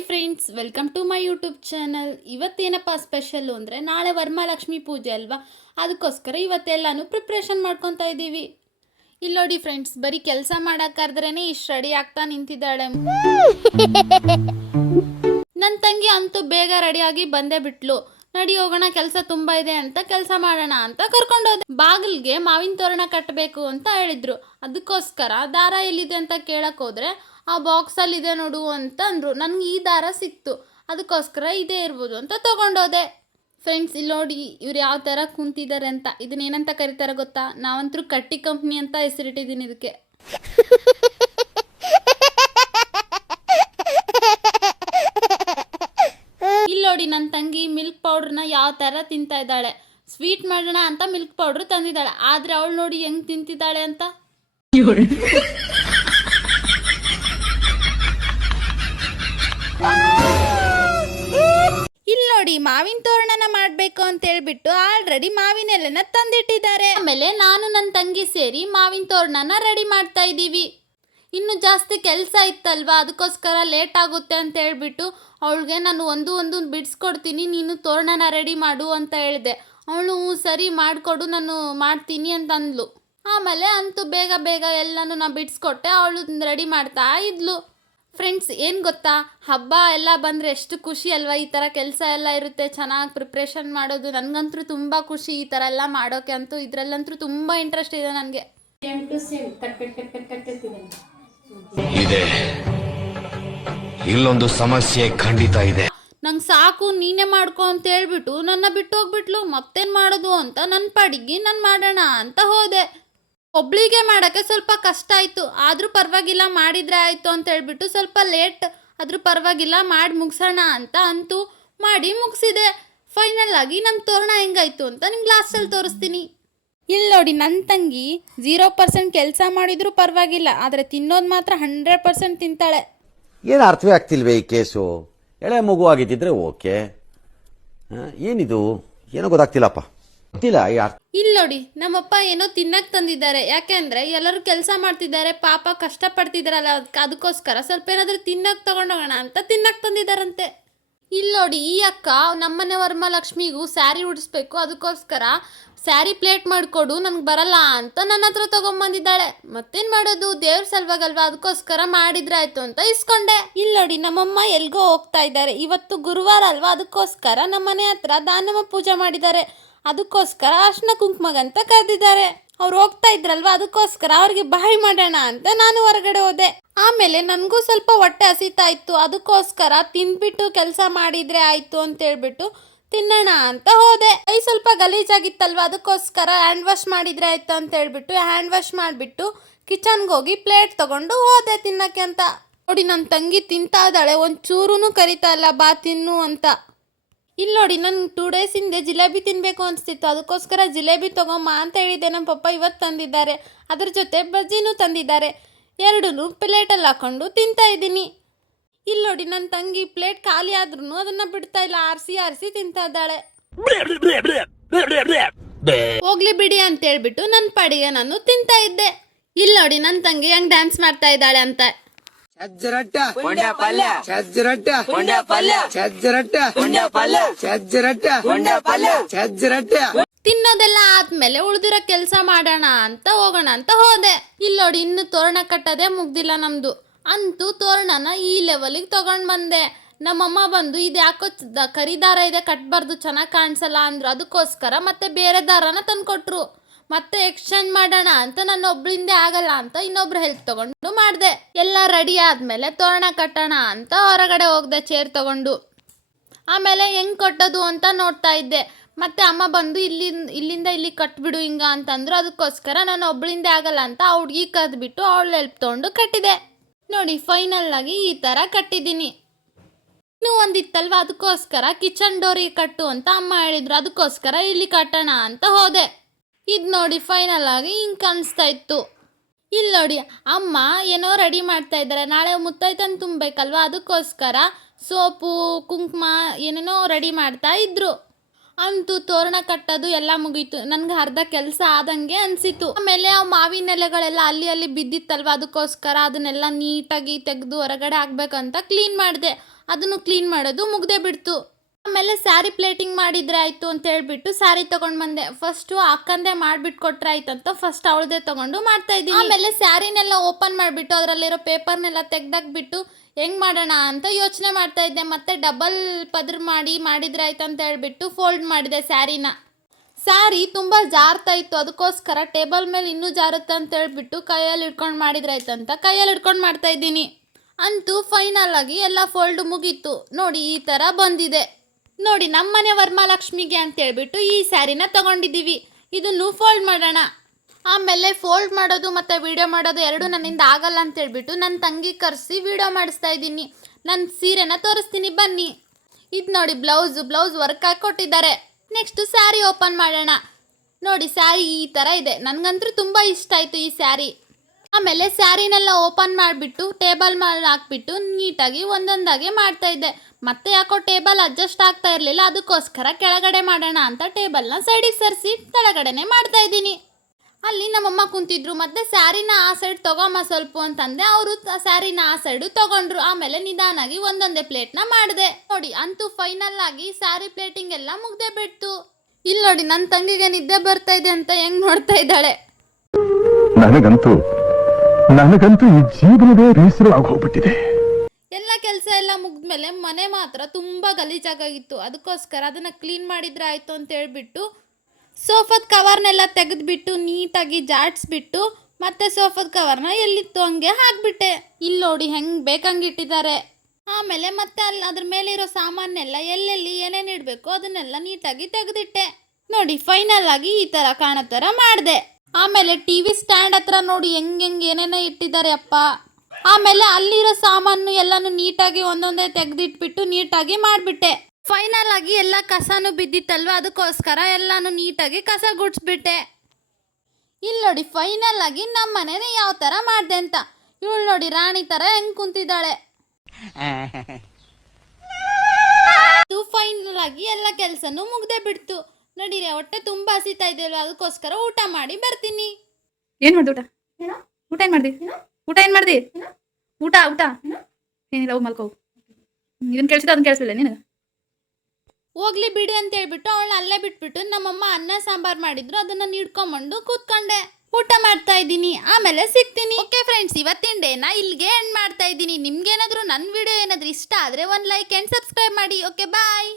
Hi friends, welcome to my YouTube channel. ಇವತ್ತೇನಪ್ಪ special ಅಂದರೆ ನಾಳೆ ವರಮಹಾಲಕ್ಷ್ಮಿ ಪೂಜೆ ಅಲ್ವಾ, ಅದಕ್ಕೋಸ್ಕರ ಇವತ್ತೆಲ್ಲನೂ ಪ್ರಿಪ್ರೇಷನ್ ಮಾಡ್ಕೊತಾ ಇದ್ದೀವಿ. ಇಲ್ಲಿ ನೋಡಿ ಫ್ರೆಂಡ್ಸ್, ಬರೀ ಕೆಲಸ ಮಾಡೋಕ್ಕಾದ್ರೇ ಇಷ್ಟು ರೆಡಿ ಆಗ್ತಾ ನಿಂತಿದ್ದಾಳೆ. ನನ್ನ ತಂಗಿ ಅಂತೂ ಬೇಗ ರೆಡಿಯಾಗಿ ಬಂದೇ ಬಿಟ್ಲು. ನಡಿ ಹೋಗೋಣ, ಕೆಲಸ ತುಂಬ ಇದೆ ಅಂತ, ಕೆಲಸ ಮಾಡೋಣ ಅಂತ ಕರ್ಕೊಂಡೋದೆ. ಬಾಗಿಲಿಗೆ ಮಾವಿನ ತೋರಣ ಕಟ್ಟಬೇಕು ಅಂತ ಹೇಳಿದ್ರು. ಅದಕ್ಕೋಸ್ಕರ ದಾರ ಎಲ್ಲಿದೆ ಅಂತ ಕೇಳಕ್ಕೆ ಹೋದರೆ ಆ ಬಾಕ್ಸಲ್ಲಿದೆ ನೋಡು ಅಂತ ಅಂದರು. ನನಗೆ ಈ ದಾರ ಸಿಕ್ತು, ಅದಕ್ಕೋಸ್ಕರ ಇದೇ ಇರ್ಬೋದು ಅಂತ ತೊಗೊಂಡೋದೆ. ಫ್ರೆಂಡ್ಸ್, ಇಲ್ಲಿ ನೋಡಿ ಇವ್ರು ಯಾವ ಥರ ಕುಂತಿದ್ದಾರೆ ಅಂತ. ಇದನ್ನೇನಂತ ಕರೀತಾರೆ ಗೊತ್ತಾ? ನಾವಂತರೂ ಕಟ್ಟಿ ಕಂಪ್ನಿ ಅಂತ ಹೆಸರಿಟ್ಟಿದ್ದೀನಿ ಇದಕ್ಕೆ. ಇಲ್ಲಿ ನೋಡಿ ನನ್ನ ತಂಗಿ ಮಿಲ್ಕ್ ಪೌಡ್ರನ್ನ ಯಾವ ಥರ ತಿಂತಾ ಇದ್ದಾಳೆ. ಸ್ವೀಟ್ ಮಾಡೋಣ ಅಂತ ಮಿಲ್ಕ್ ಪೌಡ್ರ್ ತಂದಿದ್ದಾಳೆ, ಆದರೆ ಅವಳು ನೋಡಿ ಹೆಂಗೆ ತಿಂತಿದ್ದಾಳೆ ಅಂತ. ಇಲ್ಲಿ ನೋಡಿ ಮಾವಿನ ತೋರಣನ ಮಾಡಬೇಕು ಅಂತ ಹೇಳ್ಬಿಟ್ಟು ಆಲ್ರೆಡಿ ಮಾವಿನ ಎಲೆನ ತಂದಿಟ್ಟಿದ್ದಾರೆ. ಆಮೇಲೆ ನಾನು ನನ್ನ ತಂಗಿ ಸೇರಿ ಮಾವಿನ ತೋರಣನ ರೆಡಿ ಮಾಡ್ತಾ ಇದ್ದೀವಿ. ಇನ್ನು ಜಾಸ್ತಿ ಕೆಲಸ ಇತ್ತಲ್ವಾ, ಅದಕ್ಕೋಸ್ಕರ ಲೇಟ್ ಆಗುತ್ತೆ ಅಂತ ಹೇಳ್ಬಿಟ್ಟು ಅವಳಿಗೆ ನಾನು ಒಂದು ಬಿಡಿಸ್ಕೊಡ್ತೀನಿ, ನೀನು ತೋರಣನ ರೆಡಿ ಮಾಡು ಅಂತ ಹೇಳಿದೆ. ಅವಳು ಸರಿ ಮಾಡಿಕೊಡು, ನಾನು ಮಾಡ್ತೀನಿ ಅಂತ ಅಂದ್ಲು. ಆಮೇಲೆ ಅಂತೂ ಬೇಗ ಎಲ್ಲನೂ ನಾನು ಬಿಡಿಸ್ಕೊಟ್ಟೆ, ಅವಳು ರೆಡಿ ಮಾಡ್ತಾ ಇದ್ಲು. ಫ್ರೆಂಡ್ಸ್, ಏನು ಗೊತ್ತಾ, ಹಬ್ಬ ಎಲ್ಲ ಬಂದರೆ ಎಷ್ಟು ಖುಷಿ ಅಲ್ವಾ. ಈ ಥರ ಕೆಲಸ ಎಲ್ಲ ಇರುತ್ತೆ, ಚೆನ್ನಾಗಿ ಪ್ರಿಪ್ರೇಷನ್ ಮಾಡೋದು. ನನಗಂತೂ ತುಂಬ ಖುಷಿ ಈ ಥರ ಎಲ್ಲ ಮಾಡೋಕ್ಕೆ. ಅಂತೂ ಇದರಲ್ಲಂತೂ ತುಂಬ ಇಂಟ್ರೆಸ್ಟ್ ಇದೆ ನನಗೆ. ಇದೆ, ಇಲ್ಲೊಂದು ಸಮಸ್ಯೆ ಖಂಡಿತ ಇದೆ. ನಂಗೆ ಸಾಕು, ನೀನೇ ಮಾಡ್ಕೊ ಅಂತ ಹೇಳ್ಬಿಟ್ಟು ನನ್ನ ಬಿಟ್ಟು ಹೋಗ್ಬಿಟ್ಲು. ಮತ್ತೇನು ಮಾಡೋದು ಅಂತ ನನ್ನ ಪಾಡಿಗೆ ನಾನು ಮಾಡೋಣ ಅಂತ ಹೋದೆ. ಒಬ್ಳಿಗೆ ಮಾಡೋಕ್ಕೆ ಸ್ವಲ್ಪ ಕಷ್ಟ ಆಯಿತು, ಆದರೂ ಪರವಾಗಿಲ್ಲ, ಮಾಡಿದರೆ ಆಯಿತು ಅಂತ ಹೇಳ್ಬಿಟ್ಟು ಸ್ವಲ್ಪ ಲೇಟ್ ಆದರೂ ಪರವಾಗಿಲ್ಲ ಮಾಡಿ ಮುಗಿಸೋಣ ಅಂತ ಅಂತೂ ಮಾಡಿ ಮುಗಿಸಿದೆ. ಫೈನಲ್ ಆಗಿ ನಮ್ಮ ತೋರಣ ಹೆಂಗಾಯಿತು ಅಂತ ನಿಮ್ಗೆ ಲಾಸ್ಟಲ್ಲಿ ತೋರಿಸ್ತೀನಿ. ಇಲ್ಲಿ ನೋಡಿ, ನನ್ನ ತಂಗಿ 0% ಕೆಲಸ ಮಾಡಿದರೂ ಪರವಾಗಿಲ್ಲ, ಆದರೆ ತಿನ್ನೋದು ಮಾತ್ರ 100% ತಿಂತಾಳೆ. ಏನು ಅರ್ಥವೇ ಆಗ್ತಿಲ್ವೇ ಈ ಕೇಸು? ಎಳೆ ಮಗು ಆಗಿದ್ದಿದ್ರೆ ಓಕೆ, ಏನಿದು ಏನೋ ಗೊತ್ತಾಗ್ತಿಲ್ಲಪ್ಪ, ಗೊತ್ತಿಲ್ಲ. ಇಲ್ಲಿ ನೋಡಿ, ನಮ್ಮಪ್ಪ ಏನೋ ತಿನ್ನಕ್ಕೆ ತಂದಿದ್ದಾರೆ. ಯಾಕೆಂದರೆ ಎಲ್ಲರೂ ಕೆಲಸ ಮಾಡ್ತಿದ್ದಾರೆ, ಪಾಪ ಕಷ್ಟಪಡ್ತಿದ್ದಾರಲ್ಲ, ಅದಕ್ಕೋಸ್ಕರ ಸ್ವಲ್ಪ ಏನಾದರೂ ತಿನ್ನಕ್ಕೆ ತಗೊಂಡೋಗೋಣ ಅಂತ ತಿನ್ನಕ್ಕೆ ತಂದಿದ್ದಾರಂತೆ. ಇಲ್ಲಿ ನೋಡಿ, ಈ ಅಕ್ಕ ನಮ್ಮನೆ ವರಮಹಾಲಕ್ಷ್ಮಿಗೂ ಸ್ಯಾರಿ ಉಡಿಸ್ಬೇಕು, ಅದಕ್ಕೋಸ್ಕರ ಸ್ಯಾರಿ ಪ್ಲೇಟ್ ಮಾಡಿಕೊಡು, ನನಗೆ ಬರಲ್ಲ ಅಂತ ನನ್ನ ಹತ್ರ ತೊಗೊಂಬಂದಿದ್ದಾಳೆ. ಮತ್ತೇನು ಮಾಡೋದು, ದೇವ್ರ ಸಲುವಾಗಲ್ವಾ, ಅದಕ್ಕೋಸ್ಕರ ಮಾಡಿದ್ರೆ ಆಯಿತು ಅಂತ ಇಸ್ಕೊಂಡೆ. ಇಲ್ಲಿ ನೋಡಿ, ನಮ್ಮಮ್ಮ ಎಲ್ಗೋ ಹೋಗ್ತಾ ಇದ್ದಾರೆ. ಇವತ್ತು ಗುರುವಾರ ಅಲ್ವಾ, ಅದಕ್ಕೋಸ್ಕರ ನಮ್ಮನೆ ಹತ್ರ ದಾನಮ್ಮ ಪೂಜೆ ಮಾಡಿದ್ದಾರೆ. ಅದಕ್ಕೋಸ್ಕರ ಅರ್ಶಿನ ಕುಂಕುಮಗಂತ ಕರೆದಿದ್ದಾರೆ. ಅವ್ರು ಹೋಗ್ತಾ ಇದ್ರಲ್ವಾ, ಅದಕ್ಕೋಸ್ಕರ ಅವ್ರಿಗೆ ಬಾಯ್ ಮಾಡೋಣ ಅಂತ ನಾನು ಹೊರಗಡೆ ಹೋದೆ. ಆಮೇಲೆ ನನಗೂ ಸ್ವಲ್ಪ ಹೊಟ್ಟೆ ಹಸಿತಾ ಇತ್ತು, ಅದಕ್ಕೋಸ್ಕರ ತಿಂದ್ಬಿಟ್ಟು ಕೆಲಸ ಮಾಡಿದರೆ ಆಯಿತು ಅಂತೇಳ್ಬಿಟ್ಟು ತಿನ್ನೋಣ ಅಂತ ಹೋದೆ. ಕೈ ಸ್ವಲ್ಪ ಗಲೀಜಾಗಿತ್ತಲ್ವ, ಅದಕ್ಕೋಸ್ಕರ ಹ್ಯಾಂಡ್ ವಾಶ್ ಮಾಡಿದರೆ ಆಯಿತು ಅಂತ ಹೇಳ್ಬಿಟ್ಟು ಹ್ಯಾಂಡ್ ವಾಶ್ ಮಾಡಿಬಿಟ್ಟು ಕಿಚನ್ಗೆ ಹೋಗಿ ಪ್ಲೇಟ್ ತೊಗೊಂಡು ಹೋದೆ ತಿನ್ನೋಕ್ಕೆ ಅಂತ. ನೋಡಿ, ನನ್ನ ತಂಗಿ ತಿಂತಾ ಇದ್ದಾಳೆ, ಒಂಚೂರೂ ಕರಿತಾ ಇಲ್ಲ ಬಾ ತಿನ್ನು ಅಂತ. ಇಲ್ಲಿ ನೋಡಿ, ನಾನು 2 ಡೇಸ್ ಹಿಂದೆ ಜಿಲೇಬಿ ತಿನ್ನಬೇಕು ಅನಿಸ್ತಿತ್ತು, ಅದಕ್ಕೋಸ್ಕರ ಜಿಲೇಬಿ ತೊಗೊಂಬ ಅಂತ ಹೇಳಿದ್ದೆ. ನಮ್ಮ ಪಪ್ಪ ಇವತ್ತು ತಂದಿದ್ದಾರೆ, ಅದ್ರ ಜೊತೆ ಬಜ್ಜಿನೂ ತಂದಿದ್ದಾರೆ. ಎರಡೂ ಪ್ಲೇಟಲ್ಲಿ ಹಾಕ್ಕೊಂಡು ತಿಂತಾ ಇದ್ದೀನಿ. ಇಲ್ಲಿ ನೋಡಿ, ನನ್ನ ತಂಗಿ ಪ್ಲೇಟ್ ಖಾಲಿ ಆದ್ರೂ ಅದನ್ನು ಬಿಡ್ತಾ ಇಲ್ಲ, ಆರಿಸಿ ತಿಂತಾ ಇದ್ದಾಳೆ. ಹೋಗ್ಲಿ ಬಿಡಿ ಅಂತ ಹೇಳ್ಬಿಟ್ಟು ನನ್ನ ಪಾಡಿಗೆ ನಾನು ತಿಂತಾ ಇದ್ದೆ. ಇಲ್ಲಿ ನೋಡಿ, ನನ್ನ ತಂಗಿ ಹೆಂಗ್ ಡ್ಯಾನ್ಸ್ ಮಾಡ್ತಾ ಇದ್ದಾಳೆ ಅಂತ. ತಿನ್ನೋದೆಲ್ಲ ಆದ್ಮೇಲೆ ಉಳಿದಿರೋ ಕೆಲಸ ಮಾಡೋಣ ಅಂತ ಹೋಗೋಣ ಅಂತ ಹೋದೆ. ಇಲ್ಲಿ ನೋಡಿ, ಇನ್ನು ತೋರಣ ಕಟ್ಟೋದೇ ಮುಗ್ದಿಲ್ಲ ನಮ್ದು. ಅಂತೂ ತೋರಣನ ಈ ಲೆವೆಲಿಗೆ ತಗೊಂಡು ಬಂದೆ. ನಮ್ಮಮ್ಮ ಬಂದು ಇದು ಯಾಕೋ ಕರಿ ದಾರ ಇದೆ, ಕಟ್ಬಾರ್ದು, ಚೆನ್ನಾಗಿ ಕಾಣಿಸಲ್ಲ ಅಂದ್ರು. ಅದಕ್ಕೋಸ್ಕರ ಮತ್ತೆ ಬೇರೆ ದಾರನ ತಂದ್ಕೊಟ್ರು. ಮತ್ತೆ ಎಕ್ಸ್ಚೇಂಜ್ ಮಾಡೋಣ ಅಂತ ನನ್ನ ಒಬ್ಳಿಂದೇ ಆಗಲ್ಲ ಅಂತ ಇನ್ನೊಬ್ರು ಹೆಲ್ಪ್ ತಗೊಂಡು ಮಾಡಿದೆ. ಎಲ್ಲ ರೆಡಿ ಆದಮೇಲೆ ತೋರಣ ಕಟ್ಟೋಣ ಅಂತ ಹೊರಗಡೆ ಹೋಗ್ದೆ ಚೇರ್ ತಗೊಂಡು. ಆಮೇಲೆ ಹೆಂಗೆ ಕಟ್ಟೋದು ಅಂತ ನೋಡ್ತಾ ಇದ್ದೆ. ಮತ್ತೆ ಅಮ್ಮ ಬಂದು ಇಲ್ಲಿಂದ ಇಲ್ಲಿ ಕಟ್ಬಿಡು ಹಿಂಗ ಅಂತಂದ್ರು. ಅದಕ್ಕೋಸ್ಕರ ನಾನು ಒಬ್ಳಿಂದೇ ಆಗಲ್ಲ ಅಂತ ಆ ಹುಡುಗಿ ಕದ್ಬಿಟ್ಟು ಅವಳು ಹೆಲ್ಪ್ ತೊಗೊಂಡು ಕಟ್ಟಿದೆ. ನೋಡಿ, ಫೈನಲ್ ಆಗಿ ಈ ಥರ ಕಟ್ಟಿದ್ದೀನಿ. ಇನ್ನೂ ಒಂದಿತ್ತಲ್ವ, ಅದಕ್ಕೋಸ್ಕರ ಕಿಚನ್ ಡೋರಿಗೆ ಕಟ್ಟು ಅಂತ ಅಮ್ಮ ಹೇಳಿದ್ರು. ಅದಕ್ಕೋಸ್ಕರ ಇಲ್ಲಿ ಕಟ್ಟೋಣ ಅಂತ ಹೋದೆ. ಇದು ನೋಡಿ, ಫೈನಲ್ ಆಗಿ ಹಿಂಗೆ ಕಾಣಿಸ್ತಾ ಇತ್ತು. ಇಲ್ಲಿ ನೋಡಿ, ಅಮ್ಮ ಏನೋ ರೆಡಿ ಮಾಡ್ತಾ ಇದ್ದಾರೆ, ನಾಳೆ ಮುತ್ತೈತನ ತುಂಬಬೇಕಲ್ವ, ಅದಕ್ಕೋಸ್ಕರ ಸೋಪು ಕುಂಕುಮ ಏನೇನೋ ರೆಡಿ ಮಾಡ್ತಾ ಇದ್ರು. ಅಂತೂ ತೋರಣ ಕಟ್ಟೋದು ಎಲ್ಲ ಮುಗೀತು. ನನಗೆ ಅರ್ಧ ಕೆಲಸ ಆದಂಗೆ ಅನಿಸಿತು. ಆಮೇಲೆ ಆ ಮಾವಿನ ಎಲೆಗಳೆಲ್ಲ ಅಲ್ಲಿ ಬಿದ್ದಿತ್ತಲ್ವ, ಅದಕ್ಕೋಸ್ಕರ ಅದನ್ನೆಲ್ಲ ನೀಟಾಗಿ ತೆಗೆದು ಹೊರಗಡೆ ಹಾಕ್ಬೇಕಂತ ಕ್ಲೀನ್ ಮಾಡಿದೆ. ಅದನ್ನು ಕ್ಲೀನ್ ಮಾಡೋದು ಮುಗ್ದೇ ಬಿಡ್ತು. ಆಮೇಲೆ ಸ್ಯಾರಿ ಪ್ಲೇಟಿಂಗ್ ಮಾಡಿದ್ರೆ ಆಯಿತು ಅಂತ ಹೇಳ್ಬಿಟ್ಟು ಸ್ಯಾರಿ ತೊಗೊಂಡು ಬಂದೆ. ಫಸ್ಟು ಅಕ್ಕಂದೇ ಮಾಡಿಬಿಟ್ಟು ಕೊಟ್ರೆ ಆಯ್ತಂತ ಫಸ್ಟ್ ಅವಳದೇ ತೊಗೊಂಡು ಮಾಡ್ತಾಯಿದ್ದೀನಿ. ಆಮೇಲೆ ಸ್ಯಾರಿನೆಲ್ಲ ಓಪನ್ ಮಾಡಿಬಿಟ್ಟು ಅದರಲ್ಲಿರೋ ಪೇಪರ್ನೆಲ್ಲ ತೆಗ್ದಾಕ್ಬಿಟ್ಟು ಹೆಂಗೆ ಮಾಡೋಣ ಅಂತ ಯೋಚನೆ ಮಾಡ್ತಾಯಿದ್ದೆ. ಮತ್ತು ಡಬಲ್ ಪದ್ರ ಮಾಡಿದ್ರೆ ಆಯ್ತು ಅಂತ ಹೇಳ್ಬಿಟ್ಟು ಫೋಲ್ಡ್ ಮಾಡಿದೆ ಸ್ಯಾರಿನ. ಸ್ಯಾರಿ ತುಂಬ ಜಾರ್ತಾ ಇತ್ತು, ಅದಕ್ಕೋಸ್ಕರ ಟೇಬಲ್ ಮೇಲೆ ಇನ್ನೂ ಜಾರುತ್ತೆ ಅಂತ ಹೇಳ್ಬಿಟ್ಟು ಕೈಯಲ್ಲಿ ಹಿಡ್ಕೊಂಡು ಮಾಡಿದ್ರೆ ಆಯ್ತಂತ ಕೈಯಲ್ಲಿ ಹಿಡ್ಕೊಂಡು ಮಾಡ್ತಾಯಿದ್ದೀನಿ. ಅಂತೂ ಫೈನಲ್ ಆಗಿ ಎಲ್ಲ ಫೋಲ್ಡ್ ಮುಗೀತು. ನೋಡಿ ಈ ಥರ ಬಂದಿದೆ. ನೋಡಿ ನಮ್ಮನೆ ವರಮಹಾಲಕ್ಷ್ಮಿಗೆ ಅಂತೇಳ್ಬಿಟ್ಟು ಈ ಸ್ಯಾರಿನ ತೊಗೊಂಡಿದ್ದೀವಿ. ಇದನ್ನು ಫೋಲ್ಡ್ ಮಾಡೋಣ. ಆಮೇಲೆ ಫೋಲ್ಡ್ ಮಾಡೋದು ಮತ್ತು ವೀಡಿಯೋ ಮಾಡೋದು ಎರಡೂ ನನ್ನಿಂದ ಆಗಲ್ಲ ಅಂತೇಳ್ಬಿಟ್ಟು ನನ್ನ ತಂಗಿ ಕರೆಸಿ ವೀಡಿಯೋ ಮಾಡಿಸ್ತಾ ಇದ್ದೀನಿ. ನನ್ನ ಸೀರೆನ ತೋರಿಸ್ತೀನಿ ಬನ್ನಿ. ಇದು ನೋಡಿ ಬ್ಲೌಸ್ ವರ್ಕ್ ಹಾಕಿ ಕೊಟ್ಟಿದ್ದಾರೆ. ನೆಕ್ಸ್ಟು ಸ್ಯಾರಿ ಓಪನ್ ಮಾಡೋಣ. ನೋಡಿ ಸ್ಯಾರಿ ಈ ಥರ ಇದೆ. ನನಗಂತೂ ತುಂಬ ಇಷ್ಟ ಆಯಿತು ಈ ಸ್ಯಾರಿ. ಆಮೇಲೆ ಸ್ಯಾರಿನೆಲ್ಲ ಓಪನ್ ಮಾಡಿಬಿಟ್ಟು ಟೇಬಲ್ ಮೇಲೆ ಹಾಕ್ಬಿಟ್ಟು ನೀಟಾಗಿ ಒಂದೊಂದಾಗಿ ಮಾಡ್ತಾಯಿದ್ದೆ. ಮತ್ತೆ ಯಾಕೋ ಟೇಬಲ್ ಅಡ್ಜಸ್ಟ್ ಆಗ್ತಾ ಇರಲಿಲ್ಲ, ಅದಕ್ಕೋಸ್ಕರ ಕೆಳಗಡೆ ಮಾಡೋಣ ಅಂತ ಟೇಬಲ್ನ ಸೈಡಿಗೆ ಸರಿಸಿ ಕೆಳಗಡೆನೆ ಮಾಡ್ತಾಯಿದ್ದೀನಿ. ಅಲ್ಲಿ ನಮ್ಮಮ್ಮ ಕುಂತಿದ್ರು. ಮತ್ತು ಸ್ಯಾರಿನ ಆ ಸೈಡ್ ತೊಗೊಮ್ಮ ಸ್ವಲ್ಪ ಅಂತಂದೆ. ಅವರು ಸ್ಯಾರಿನ ಆ ಸೈಡು ತೊಗೊಂಡ್ರು. ಆಮೇಲೆ ನಿಧಾನಾಗಿ ಒಂದೊಂದೇ ಪ್ಲೇಟ್ನ ಮಾಡಿದೆ. ನೋಡಿ ಅಂತೂ ಫೈನಲ್ ಆಗಿ ಸ್ಯಾರಿ ಪ್ಲೇಟಿಂಗ್ ಎಲ್ಲ ಮುಗ್ದೇ ಬಿಡ್ತು. ಇಲ್ಲಿ ನೋಡಿ ನನ್ನ ತಂಗಿಗೆ ನಿದ್ದೆ ಬರ್ತಾ ಇದೆ ಅಂತ ಹೆಂಗ್ ನೋಡ್ತಾ ಇದ್ದಾಳೆ. ನನಗಂತೂ ಈ ಜೀವನವೇ ಬೇಸರವಾಗಿ ಹೋಗ್ಬಿಟ್ಟಿದೆ. ಎಲ್ಲ ಕೆಲಸ ಎಲ್ಲ ಮುಗಿದ್ಮೇಲೆ ಮನೆ ಮಾತ್ರ ತುಂಬ ಗಲೀಜಾಗಿತ್ತು. ಅದಕ್ಕೋಸ್ಕರ ಅದನ್ನು ಕ್ಲೀನ್ ಮಾಡಿದ್ರೆ ಆಯಿತು ಅಂತ ಹೇಳ್ಬಿಟ್ಟು ಸೋಫಾದ ಕವರ್ನೆಲ್ಲ ತೆಗೆದುಬಿಟ್ಟು ನೀಟಾಗಿ ಜಾಡಿಸ್ಬಿಟ್ಟು ಮತ್ತೆ ಸೋಫಾದ ಕವರ್ನ ಎಲ್ಲಿತ್ತು ಹಂಗೆ ಹಾಕ್ಬಿಟ್ಟೆ. ಇಲ್ಲಿ ನೋಡಿ ಹೆಂಗೆ ಬೇಕಂಗೆ ಇಟ್ಟಿದ್ದಾರೆ. ಆಮೇಲೆ ಮತ್ತೆ ಅಲ್ಲಿ ಅದ್ರ ಮೇಲೆ ಇರೋ ಸಾಮಾನೆಲ್ಲ ಎಲ್ಲೆಲ್ಲಿ ಏನೇನು ಇಡಬೇಕು ಅದನ್ನೆಲ್ಲ ನೀಟಾಗಿ ತೆಗೆದಿಟ್ಟೆ. ನೋಡಿ ಫೈನಲ್ ಆಗಿ ಈ ಥರ ಕಾಣೋ ಥರ ಮಾಡಿದೆ. ಆಮೇಲೆ TV ಸ್ಟ್ಯಾಂಡ್ ಹತ್ರ ನೋಡಿ ಹೆಂಗೆ ಏನೇನೋ ಇಟ್ಟಿದ್ದಾರೆ ಅಪ್ಪ. ಆಮೇಲೆ ಅಲ್ಲಿರೋ ಸಾಮಾನು ಎಲ್ಲನೂ ನೀಟಾಗಿ ಒಂದೊಂದೇ ತೆಗೆದಿಟ್ಬಿಟ್ಟು ನೀಟಾಗಿ ಮಾಡಿಬಿಟ್ಟೆ. ಫೈನಲ್ ಆಗಿ ಎಲ್ಲ ಕಸನೂ ಬಿದ್ದಿತ್ತಲ್ವ, ಅದಕ್ಕೋಸ್ಕರ ಎಲ್ಲನೂ ನೀಟಾಗಿ ಕಸ ಗುಡಿಸ್ಬಿಟ್ಟೆ. ಇಲ್ಲಿ ನೋಡಿ ಫೈನಲ್ ಆಗಿ ನಮ್ಮ ಮನೇನ ಯಾವ ಥರ ಮಾಡಿದೆ ಅಂತ. ಇವಳು ನೋಡಿ ರಾಣಿ ಥರ ಹೆಂಗೆ ಕುಂತಿದ್ದಾಳೆ. ಫೈನಲ್ ಆಗಿ ಎಲ್ಲ ಕೆಲಸನೂ ಮುಗ್ದೇ ಬಿಡ್ತು. ನಡೀರಿ, ಹೊಟ್ಟೆ ತುಂಬ ಹಸಿತಾ ಇದೆಯಲ್ವ, ಅದಕ್ಕೋಸ್ಕರ ಊಟ ಮಾಡಿ ಬರ್ತೀನಿ. ಏನ್ ಮಾಡ್ದೆ ಊಟ? ಊಟ ಏನ್ ಮಾಡ್ದಿ? ಊಟ ಏನ್ ಮಾಡ್ದಿ? ಊಟ ಏನಿಲ್ಲ, ಹೋಗಿ ಮಲ್ಕೋ. ಇದನ್ನ ಕೇಳಿಸಿದ ಅದನ್ನ ಕೇಳಿಸ್ಲಿಲ್ಲ ನೀನು? ಹೋಗ್ಲಿ ಬಿಡಿ ಅಂತ ಹೇಳ್ಬಿಟ್ಟು ಅವಳನ್ನ ಅಲ್ಲೇ ಬಿಟ್ಬಿಟ್ಟು ನಮ್ಮಮ್ಮ ಅನ್ನ ಸಾಂಬಾರ್ ಮಾಡಿದ್ರು, ಅದನ್ನ ನೀಡ್ಕೊಂಬಂದು ಕೂತ್ಕೊಂಡೆ ಊಟ ಮಾಡ್ತಾ ಇದ್ದೀನಿ. ಆಮೇಲೆ ಸಿಗ್ತೀನಿ. ಓಕೆ ಫ್ರೆಂಡ್ಸ್, ಇವತ್ತಿನ ಡೇನ ಇಲ್ಲಿಗೆ ಎಂಡ್ ಮಾಡ್ತಾ ಇದ್ದೀನಿ. ನಿಮ್ಗೇನಾದ್ರೂ ನನ್ನ ವಿಡಿಯೋ ಏನಾದ್ರೂ ಇಷ್ಟ ಆದರೆ ಒಂದು ಲೈಕ್ ಆ್ಯಂಡ್ ಸಬ್ಸ್ಕ್ರೈಬ್ ಮಾಡಿ. ಓಕೆ ಬಾಯ್.